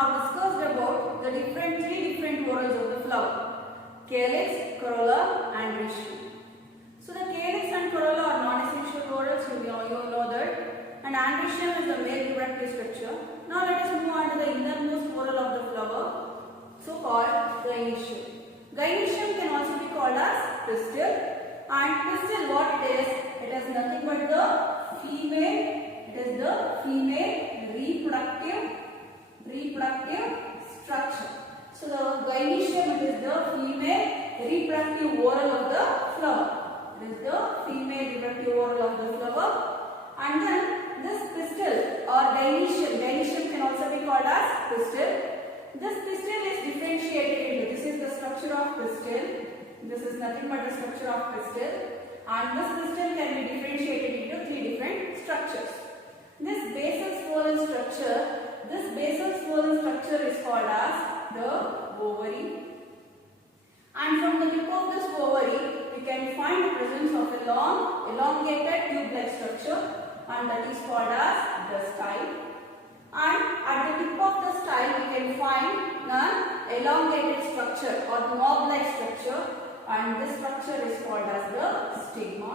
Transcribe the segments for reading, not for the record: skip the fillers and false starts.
have discussed about the three different whorls of the flower: calyx, corolla, and rhizoom. So the calyx and corolla are non-essential whorls. You know that. And androecium is the male reproductive structure. Now let us move on to the innermost whorl of the flower, so called gynoecium. Gynoecium can also be called as pistil. And pistil, what it is? It is nothing but the female. It is the female reproductive structure. So the gynoecium is the female reproductive whorl of the flower. It is the female reproductive whorl of the flower. And then this pistil or gynoecium can also be called as pistil. This pistil is differentiated into, this is the structure of pistil. This is nothing but the structure of pistil. And this pistil can be differentiated into three different structures. This basal swollen structure is called as the ovary. And from the tip of this ovary, we can find the presence of a long, elongated tube-like structure, and that is called as the style. And at the tip of the style, we can find an elongated structure or knob-like structure, and this structure is called as the stigma.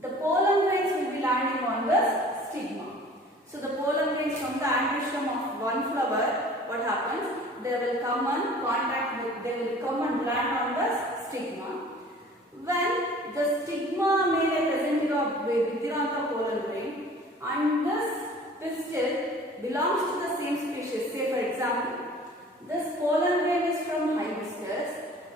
The pollen grains will be landing on the stigma. So the pollen grains from the androecium of one flower, what happens? They will come and land on the stigma. When the stigma may be present within the pollen grain, and this pistil belongs to the same species. Say for example, this pollen grain is from hibiscus,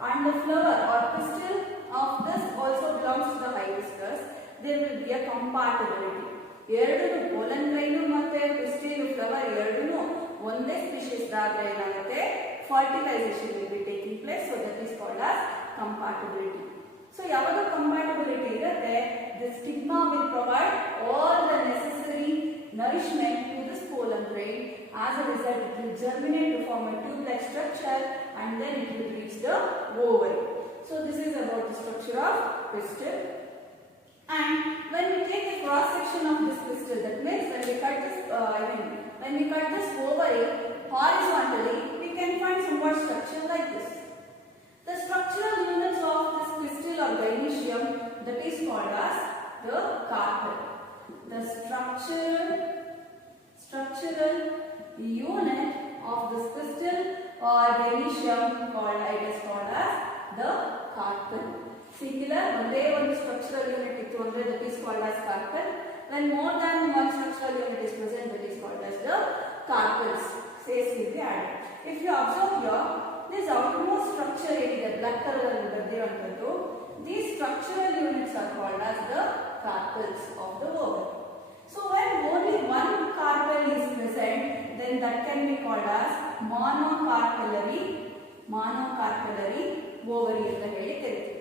and the flower or pistil of this also belongs to the hibiscus. There will be a compatibility. ಎರಡು pollen grain ಮತ್ತೆ pistil flower ಎರಡೂ ಒಂದೇ species ದಾದ್ರೆ ಏನಾಗುತ್ತೆ, fertilization will be taking place. So that is called as compatibility. So ಯಾವಾಗ compatibility ಇರುತ್ತೆ, the stigma will provide all the necessary nourishment to this pollen grain. As a result, it will germinate to form a tube-like structure, and then it will reach the ovary. So this is about the structure of pistil. And when we take a cross section of this pistil, that means when we cut this ovary horizontally, we can find somewhat structure like this. The structural units of this pistil or gynoecium, that is called as the carpel. The structural unit of this pistil or gynoecium is called as the carpel. Singular, ಒಂದೇ ಒಂದು structural unit ಇತ್ತು ಅಂದ್ರೆ that is called as carpel. When more than one structural unit is present, that is called as the carpels. Space will be added. If you observe here, this outermost structure ಏನಿದೆ black color ಅಲ್ಲಿ ಬರ್ದಿರೋಂಥದ್ದು, these structural units are called as the carpels of the ovary. So when only one carpel is present, then that can be called as monocarpellary ovary ಅಂತ ಹೇಳಿ ಕರೀತೀವಿ.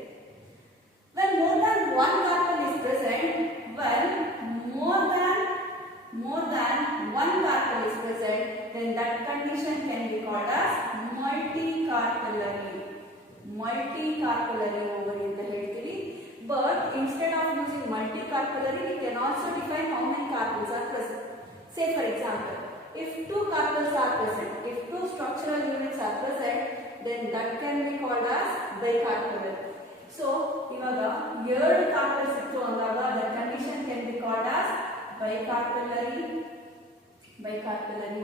When more than one carpel is present, then that condition can be called as multicarpellary ovary ಅಂತ ಹೇಳ್ತೀವಿ. But instead of using multicarpellary, we can also define how many carpels are present. Say for example, if two carpels are present, if two structural units are present, then that can be called as bicarpellary. So, ಇವಾಗ ಎರಡು carpels ಇತ್ತು ಅಂದಾಗ the condition can be called as bicarpellary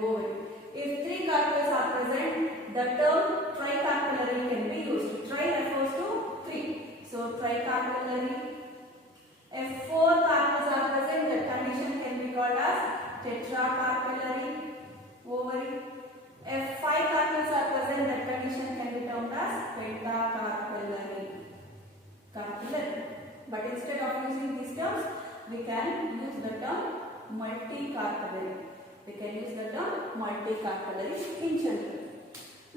ovary. If three carpels are present, the term tricarpellary can be used. Tri refers to three. So, tricarpellary. If four carpels are present, the condition can be called as tetracarpellary ovary. If five carpels are present, that condition can be termed as pentacarpellary. But instead of using these terms, we can use the term multicarpellary. In general.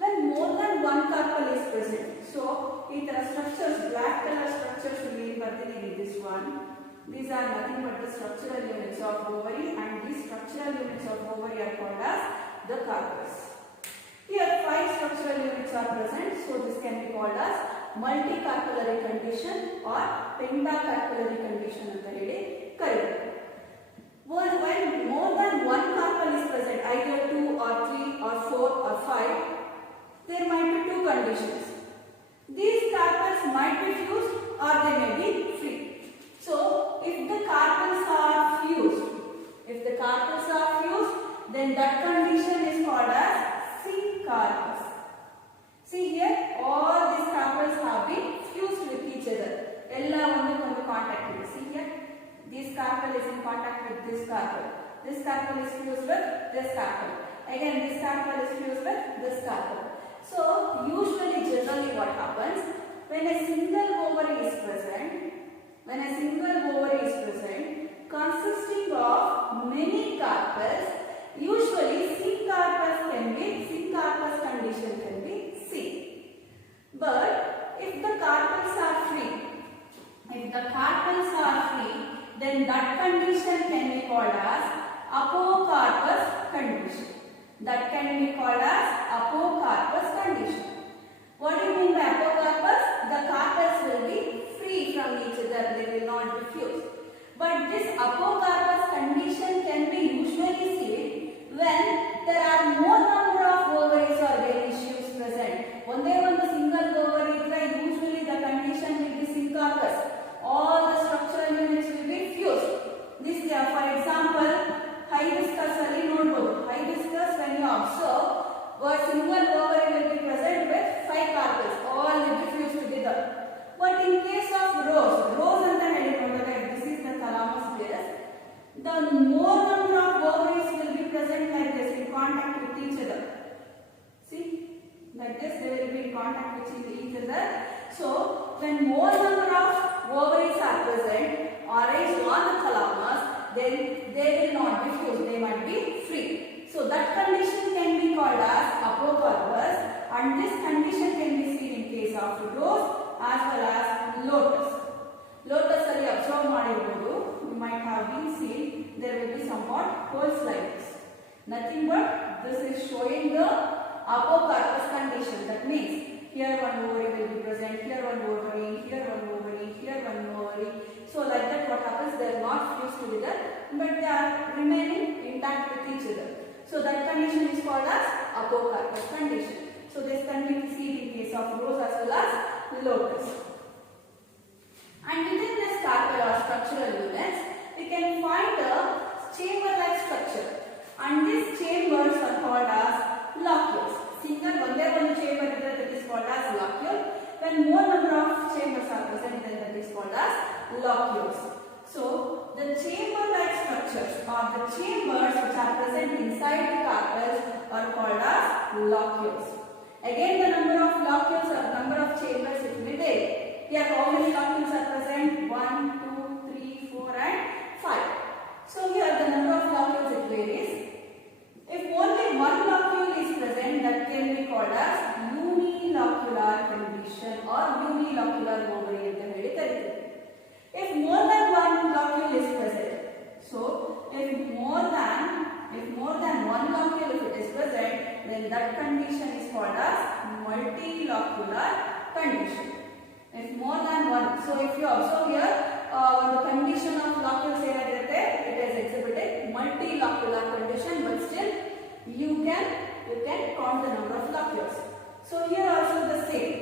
When more than one carpel is present, so these structures, black color structures will be in this one. These are nothing but the structural units of ovary, and these structural units of ovary are called as the carpels. Here 5 structural units are present, so this can be called as multicarpellary condition or pentacarpellary condition ಅಂತ ಹೇಳಿ ಕರೆಯುತ್ತಾರೆ. When more than one carpel is present, either 2 or 3 or 4 then that condition is called as syncarpus. See here, all these carpels have been fused with each other. Ella one contact with. See here, this carpel is in contact with this carpel. This carpel is fused with this carpel. Again, this carpel is fused with this carpel. So, usually, generally, what happens when a single ovary is present? When a single ovary is present, consisting of many carpels, usually syncarpus condition can be seen. But if the carpels are free, then that condition can be called as apocarpus condition. That can be called as apocarpus condition. What do you mean by apocarpus? The carpels will be free from each other, they will not be fused. But this apocarpus condition can be usually seen when there are more number of ovaries or gyneciums present. One single ovary, usually the condition will be syncarpus. All the structural units will be fused. This, for example, hibiscus ali nodbodu. Hibiscus, when you observe, a single ovary will be present with 5 carpels. All will be fused together. But in case of rose and the this is the thalamus gyrus, the more number of ovaries will be present like this in contact with each other. See, like this they will be in contact with each other. So, when more number of ovaries are present arranged on the thalamus, then they will not be fused, they might be free. So, that condition can be called as apocarpus, and this condition can be seen in case of rose as well as lotus. Lotus ali observe ಮಾಡಿರಬಹುದು, you might have been seen, there will be somewhat holes like this. Nothing but this is showing the apocarpus condition. That means here one ovary will be present, here one ovary, here one ovary, here one ovary. So like that what happens, they are not fused together but they are remaining intact with each other. So that condition is called as apocarpus condition. So this can be seen in case of rose as well as lotus. And within this carpel or structural units, we can find a chamber-like structure. And these chambers are called as locules. Single one chamber that is called as locule. When more number of chambers are present, then that is called as locules. So the chamber-like structures or the chambers which are present inside the carpels are called as locules. Again, the number of locules or number of chambers it may vary. Here, how many locules are present? 1, 2, 3, 4, and 5. So here, the number of locules it varies. If only one locule is present, that can be called as unilocular condition or unilocular ovary ಅಂತ ಹೇಳಿ ಕರೀತೀವಿ. If more than one locule is present, so if more than one locule if it is present, then that condition is called as multilocular condition. If more than one, so if you observe here, the condition of locules ಏನಾಗಿರುತ್ತೆ, it is exhibited multilocular condition, but still you can count the number of locules. So here also the same.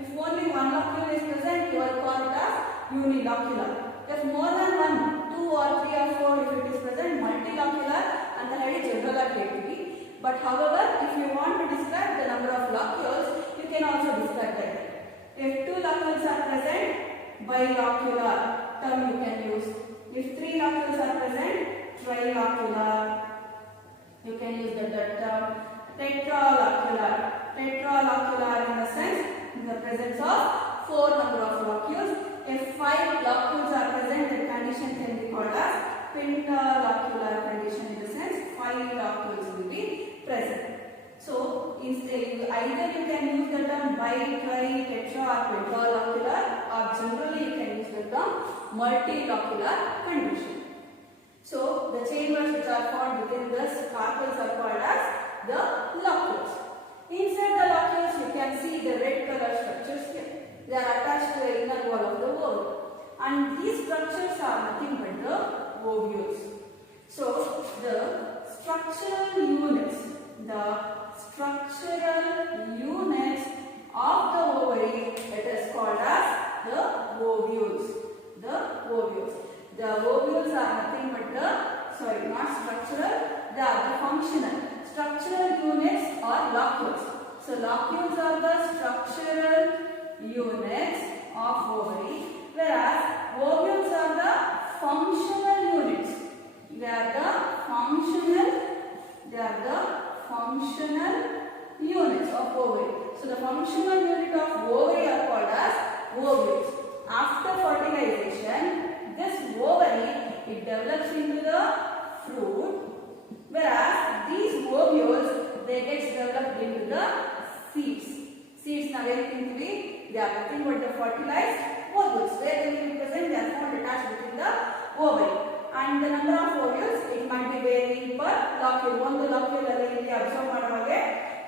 If only one locule is present, you will call it as unilocular. If more than one, 2 or 3 or 4, if it is present, multilocular and the head general activity. But however, if you want to describe the number of locules, you can also describe that. If 2 locules are present, bilocular term you can use. If 3 locules are present, trilocular. You can use the term tetralocular. Tetralocular in the sense, in the presence of 4 number of locules. If 5 locules are present, the condition can be called as pentalocular condition in the sense 5 locules will be present. So, instead, either you can use the term bi, tri, tetra or pentalocular, or generally you can use the term multilocular condition. So, the chambers which are found within this carpels are called as the locules. Inside the locules, you can see the red color structures here. They are attached to the inner wall of the ovule. And these structures are nothing but the ovules. So, the structural units of the ovary, it is called as the ovules. The ovules are nothing but not structural, they are the functional. Structural units are locules. So locules are the structural units of ovary, whereas ovules are the functional units. They are the functional units of ovary. So the functional unit of ovary are called as ovules. After fertilization, this ovary it develops into the fruit, whereas these ovules they get developed into the seeds. Seeds now where to be? They are nothing but the fertilized ovules. Where they will be present? They are found attached within the ovary. And the number of ovules it might be varying per locule. One locule alli observe ಮಾಡುವಾಗೆ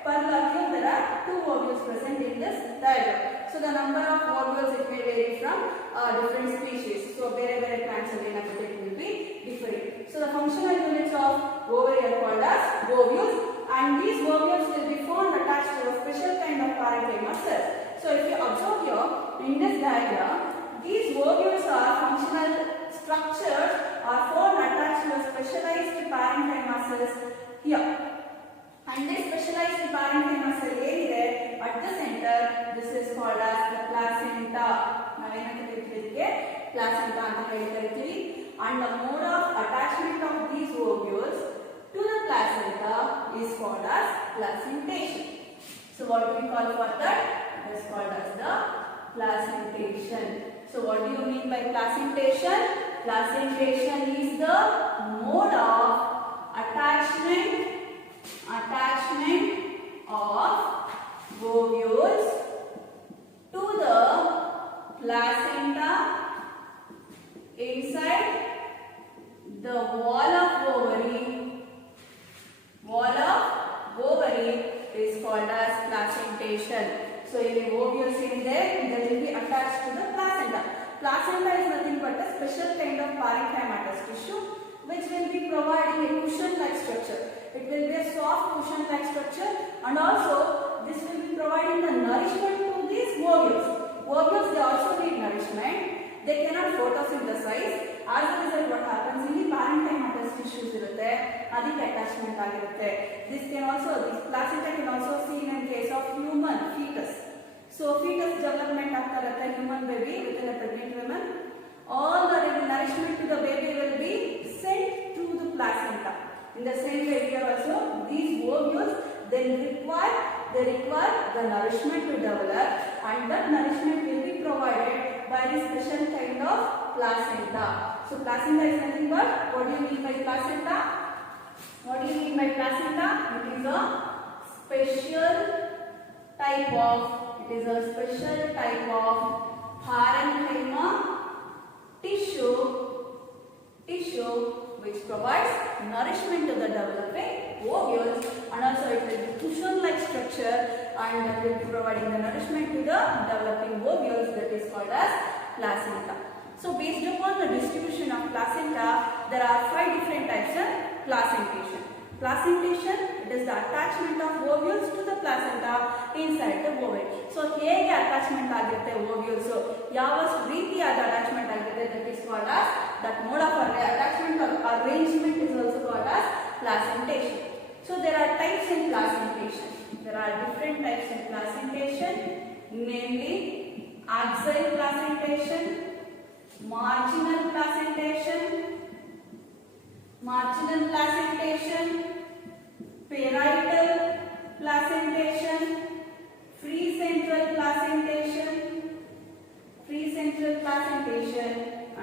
per locule there are 2 ovules present in this diagram. So the number of ovules it may vary from different species. So ಬೇರೆ plants ಅಲ್ಲಿ ಏನಾಗುತ್ತೆ it will be different. So the functional units of ovary are called as ovules, and these ovules will be found attached to a special kind of parenchyma cells. So if you observe here in this diagram, these ovules are functional structures are found attached to a specialized parenchyma cells here. And this specialized parenchyma cell area at the center, this is called as the placenta. Placenta and the mode of attachment of these ovules to the placenta is called as placentation. So what do we call for that? It is called as the placentation. So what do you mean by placentation? Placentation is the mode of attachment of ovules to the placenta inside the wall of ovary. Wall of ovary is called as placentation. So in the ovules in there, they will be attached to the placenta. Placenta is nothing but a special kind of parenchymatous tissue which will be providing a cushion-like structure. It will be a soft cushion-like structure, and also this will be providing the nourishment to these ovules. Ovules they also need nourishment. They cannot photosynthesize. As a result, what happens in the parenchymatous tissues irutte, adike attachment agirutte. This placenta can also seen in case of human fetus. So fetus development after a human baby within a pregnant woman, all the nourishment to the baby will be sent through the placenta. In the same way here also, these ovules they require the nourishment to develop, and that nourishment will be provided by this special kind of placenta. So placenta is nothing but, what do you mean by placenta? What do you mean by placenta? It is a special type of parenchyma tissue which provides nourishment to the developing ovules, and also it will be cushion-like structure and it will be providing the nourishment to the developing ovules, that is called as placenta. So based upon the distribution of placenta, there are 5 different types of placentation. Placentation, it is the attachment of ovules to the placenta inside the ovary. So ಹೇಗೆ attachment ಆಗಿರುತ್ತೆ ovules, ಯಾವ ರೀತಿಯಾದ attachment ಆಗಿರುತ್ತೆ, that is called as, that mode of attachment or arrangement is also called as placentation. So there are types in placentation. There are different types in placentation, namely axile placentation, marginal placentation, parietal placentation, free central placentation,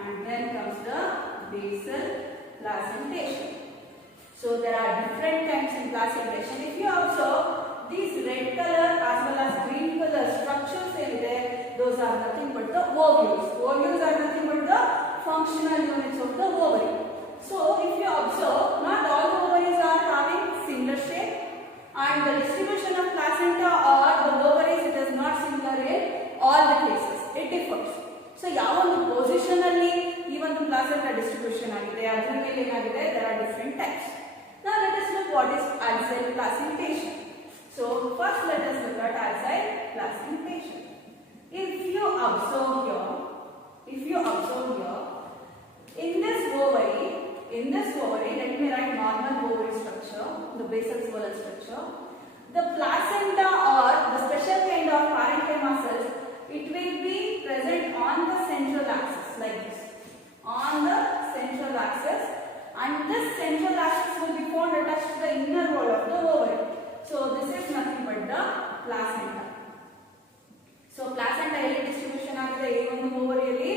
and then comes the basal placentation. So there are different kinds in placentation. If you observe these red color as well as green color structures in there, those are nothing but the ovules. Ovules are nothing but the functional units of the ovary. So if you observe, not all the ovaries are having similar shape, and the distribution of placenta or the ovaries it is not similar in all the cases. It differs. So ಯಾವ ಒಂದು position ಅಲ್ಲಿ ಈ ಒಂದು placenta distribution ಆಗಿದೆ, ಅದರ ಮೇಲೆ ಏನಾಗಿದೆ, there are different types. Now let us look what is axile placentation. So first let us look at axile placentation. If you observe here, in this ovary in this ovary, let me write normal ovary structure, the basal swollen structure. The placenta or the special kind of parenchyma cells, it will be present on the central axis like this. On the central axis, and this central axis will be found attached to the inner wall of the ovary. So this is nothing but the placenta. So placenta ಎಲ್ಲಿ distribution ಆಗಿದೆ ಈ ಒಂದು ಓವರಿಯಲ್ಲಿ,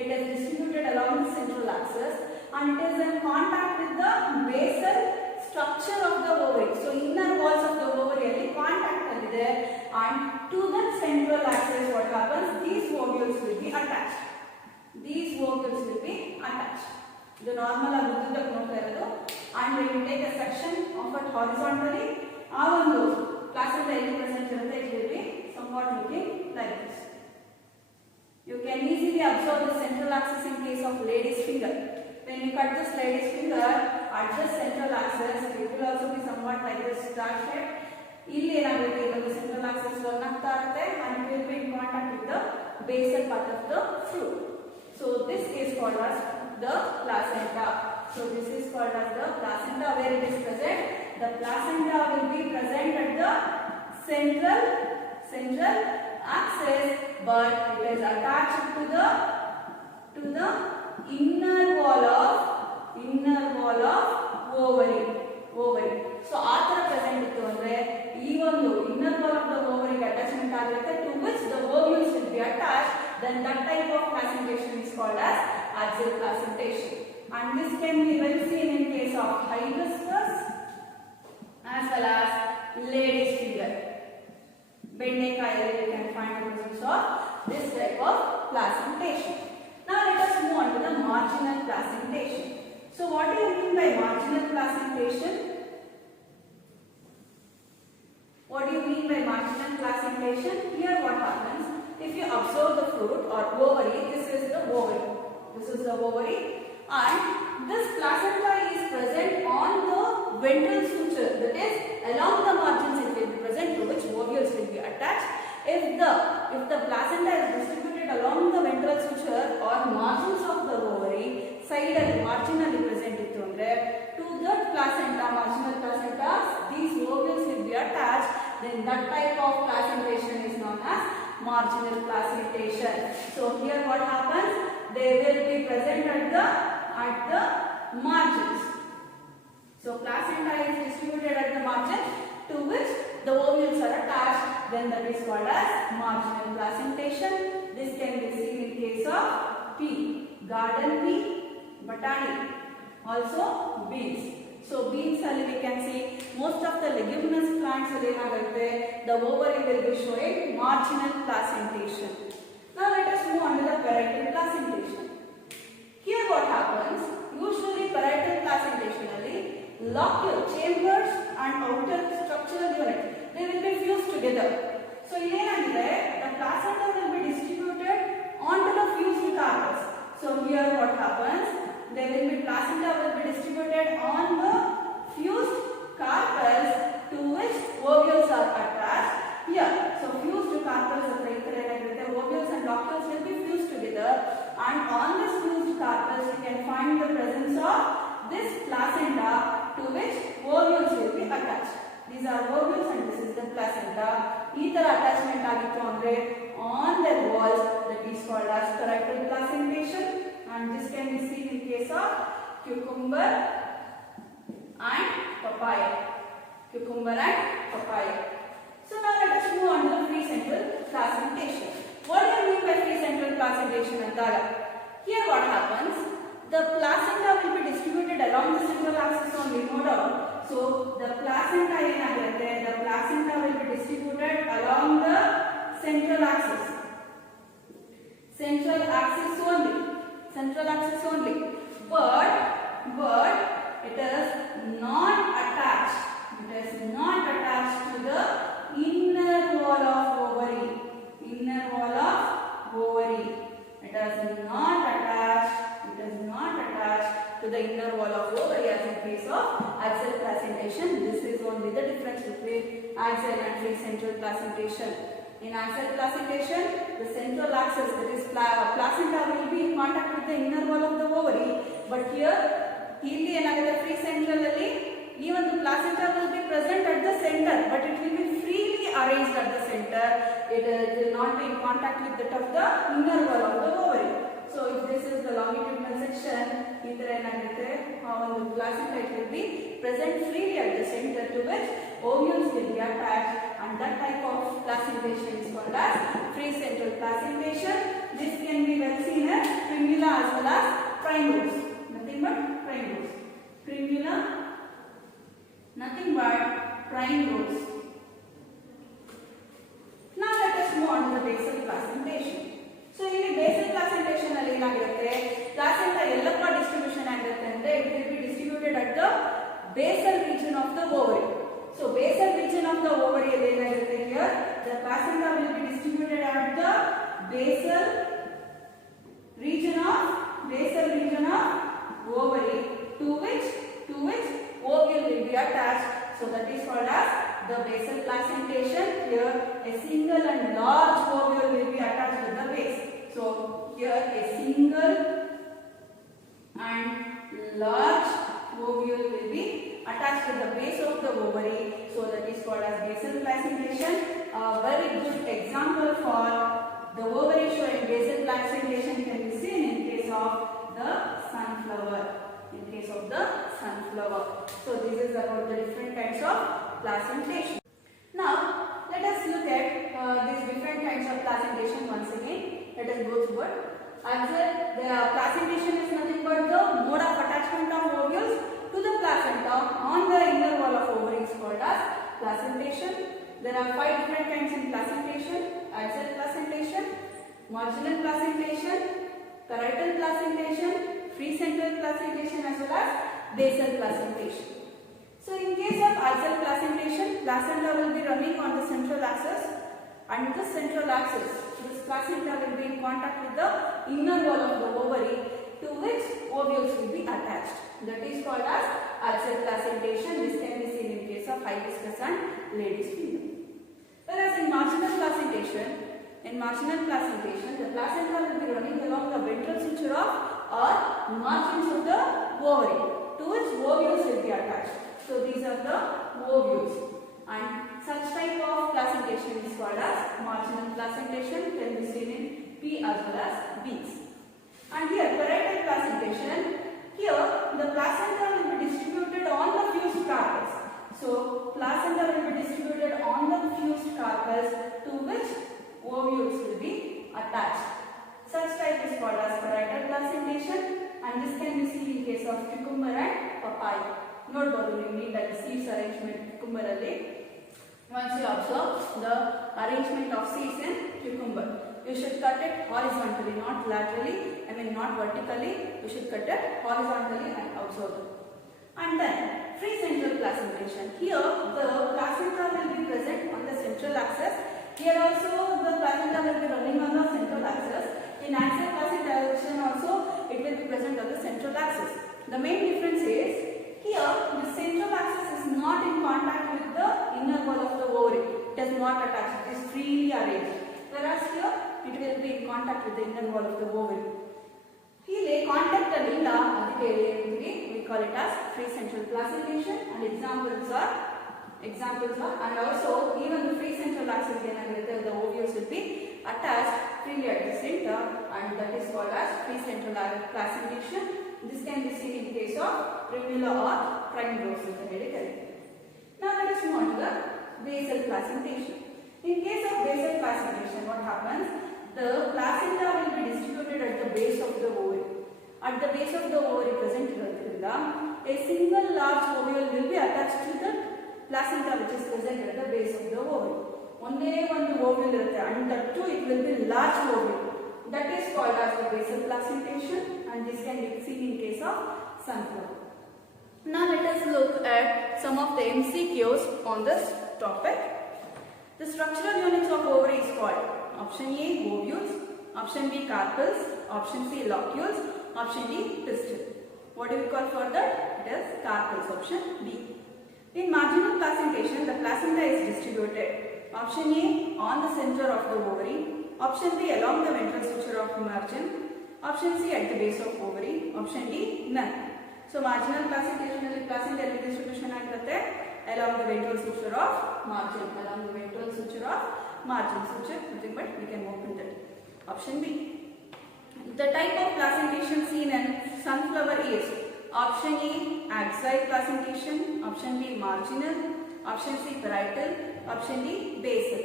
it is distributed along the central axis and it is in contact with the basal structure of the ovary. So inner walls of the ovary alli contact alide, and to the central axis what happens, these ovules will be attached. These ovules will be attached. The normal ಆಗಿ ಉದ್ದಕ್ಕೆ ನೋಡ್ತಾ ಇರೋದು, and when you take a section of it horizontally, ಆ ಒಂದು placenta ಎಲ್ಲಿ present ಇರುತ್ತೆ, it will be somewhat looking like this. You can easily observe the central axis in case of lady's finger. When you cut this lady's finger at this central axis, it will also be somewhat like this star shape. ಇಲ್ಲಿ ಏನಾಗುತ್ತೆ, ಒಂದು central axis run ಆಗ್ತಾ ಇರುತ್ತೆ and it will be in contact with the basal part of the fruit. So this is called as the placenta. So this is called as the placenta, where it is present. The placenta will be present at the central axis, but it is attached to the inner wall of ovary. So ಆತರ present ಇತ್ತು ಅಂದ್ರೆ ಈ ಒಂದು inner wall of the ovary attachment ಆಗಿರುತ್ತೆ, to which the ovules will be attached. Then that type of placentation is called as axial placentation, and this can be well seen in case of hibiscus as well as lady's finger. Bendekayi, you can find the presence of this type of placentation. Now let us move on to the marginal placentation. So what do you mean by marginal placentation? What do you mean by marginal placentation? Here what happens, if you observe the fruit or ovary, this is the ovary. This is the ovary, and this placenta is present on the ventral suture, that is along the margins it will be present, to which ovules will be attached. If the placenta is distributed along the ventral suture or margins of the ovary, side and marginally present ittu andre, to that placenta, marginal placenta, these ovules will be attached. Then that type of placentation is known as marginal placentation. So here what happens, they will be present at the margins. So placenta is distributed at the margin, to which the ovules are attached. Then that is called as marginal placentation. This can be seen in case of pea, garden pea, batani, also beans. So beans alli we can see most of the leguminous plants alli enagutte, the ovary will be showing marginal placentation. Now let us move on to the parietal placentation. Here what happens, usually parietal placentation alli locule chambers and outer structural unit, they will be fused together. So ಏನಂದ್ರೆ the placenta will be distributed onto the fused carpus. So here what happens, there will be placenta will be distributed on the fused carpus, to which ovules are attached here. So fused carpus ovules and locules will be fused together, and on this fused carpus you can find the presence of this placenta, to which ovules will be attached. These are ovules and this is the placenta. Either attachment agittu andre on their walls, that is called as parietal placentation, and this can be seen in case of cucumber and papaya. Cucumber and papaya. So now let us move on to the free central placentation. What do you mean by free central placentation antaga? Here what happens, the placenta will be distributed along the central axis only, no doubt. So the placenta enagirutte, the placenta will be distributed along the central axis. Central axis only. But it is not attached. It is not attached to the inner wall of ovary. Inner wall of ovary. It is not attached. It is not attached to the inner wall of ovary as in case of axial placentation. This is only the difference between axial and free central placentation. In axial placentation, the central axis, that is placenta, will be in contact with the inner wall of the ovary, but here ಇಲ್ಲಿ ಏನಾಗುತ್ತೆ free central ಅಲ್ಲಿ ಈ ಒಂದು placenta will be present at the center, but it will be freely arranged at the center. It will not be in contact with that of the inner wall of the ovary. So if this is the longitudinal section, ಈ ತರ ಏನಾಗುತ್ತೆ ಆ ಒಂದು placenta it will be present freely at the center to which ovules will be attached, and that type of placentation is called as free central placentation. This can be well seen as primula as well as primrose. Nothing but primrose. Primula, nothing but primrose. Now let us move on to the basal placentation. So in the basal placentation alli enagirutte placenta ellappa distribution agirutte andre it will be distributed at the basal region of the ovary. So basal region of the ovary alli enagirutte here the placenta will be distributed at the basal region of ovary to which ovule will be attached. So that is called as the basal placentation. Here a single and large ovule will be attached to the base. So here a single and large ovule will be attached to the base of the ovary. So that is called as basal placentation. A very good example for the ovary showing basal placentation can be seen in case of the sunflower. So this is about the different kinds of placentation. Now let us look at these different kinds of placentation once again. Let us go through it. The placentation is nothing but the mode of attachment of ovules to the placenta on the inner wall of ovary is called as placentation. There are 5 different kinds in placentation: axial placentation, marginal placentation, parietal placentation, free central placentation as well as basal placentation. So in case of axial placentation, placenta will be running on the central axis, and the central axis, this placenta will be in contact with the inner wall of the ovary to which ovules will be attached. That is called as axial placentation. This can be seen in case of hibiscus and lady's finger. Whereas in marginal placentation, the placenta will be running along the ventral suture of or margins of the ovary to which ovules will be attached. So these are the ovules, and such type of placentation is called as marginal placentation. Can be seen in P as well as B's. And here parietal placentation, here the placenta will be distributed on the fused carpus. So placenta will be distributed on the fused carpus to which ovules will be attached. Such type is called as parietal placentation, and this can be seen in case of cucumber and papaya. ನೋಡಬಹುದು ನೀವು ನೀಟಾಗಿ seeds arrangement cucumber ಅಲ್ಲಿ. Once you observe the arrangement of seeds in cucumber, you should cut it horizontally, not laterally. Not vertically. You should cut it horizontally and observe it. And then free central placentation. Here the placenta will be present on the central axis. Here also the placenta will be running on the central axis. In axial placentation also it will be present on the central axis. The main difference is here the central axis is not in contact with the inner wall of the ovary. It is not attached. It is freely arranged. Whereas here it will be in contact with the inner wall of the ovary. Here contact alilla adike we call it as free central placentation, and examples are and also even the free central axis the ovules will be attached freely at the center, and that is called as free central placentation. This can be seen in case of primula or primrose. Now let us move on to the basal placentation. In case of basal placentation, what happens? The placenta will be distributed at the base of the ovary. At the base of the ovary present irodrinda, a single large ovule will be attached to the placenta which is present at the base of the ovary. Only one ovule irutte, and that too it will be large ovule. That is called as the basal placentation, and this can be seen in case of sunflower. Now let us look at some of the MCQs on this topic. The structural units of ovary is called option A ovules, option B carpels, option C locules, option D pistil. What do we call for that? It is carpels, option B. In marginal placentation, the placenta is distributed. Option A on the center of the ovary, option B along the ventral suture of the margin, option C at the base of ovary, option D none. So marginal classification ಅಲ್ಲಿ placental distribution ಆಗಿರುತ್ತೆ along the ventral suture of margin, along the ventral suture of margin suture, nothing but we can open that. Option B. The type of placentation seen in sunflower is option A axial placentation, option B marginal, option C parietal, option D basal.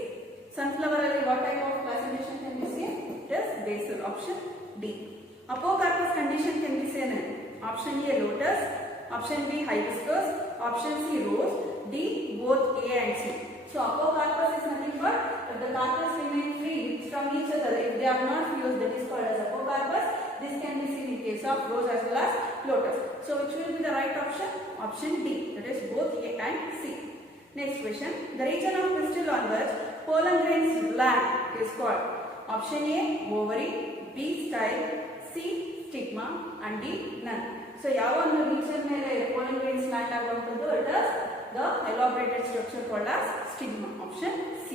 Sunflower alli what type of placentation can be seen? It is basal, option D. Apocarpus condition can be seen in option A lotus, option B hibiscus, option C rose, D both A and C. So apocarpus is nothing but if the carpus remain free from each other, if they are not fused, that is called as apocarpus. This can be seen in case of rose as well as lotus. So which will be the right option? Option D, that is both A and C. Next question, the region of pistil on which pollen grains land is called option A ovary, B style, C stigma and D none. So ಯಾವ ಒಂದು region ಮೇಲೆ pollen grains land ಆಗುವಂತದ್ದು, it is the elaborated structure called as stigma, option C.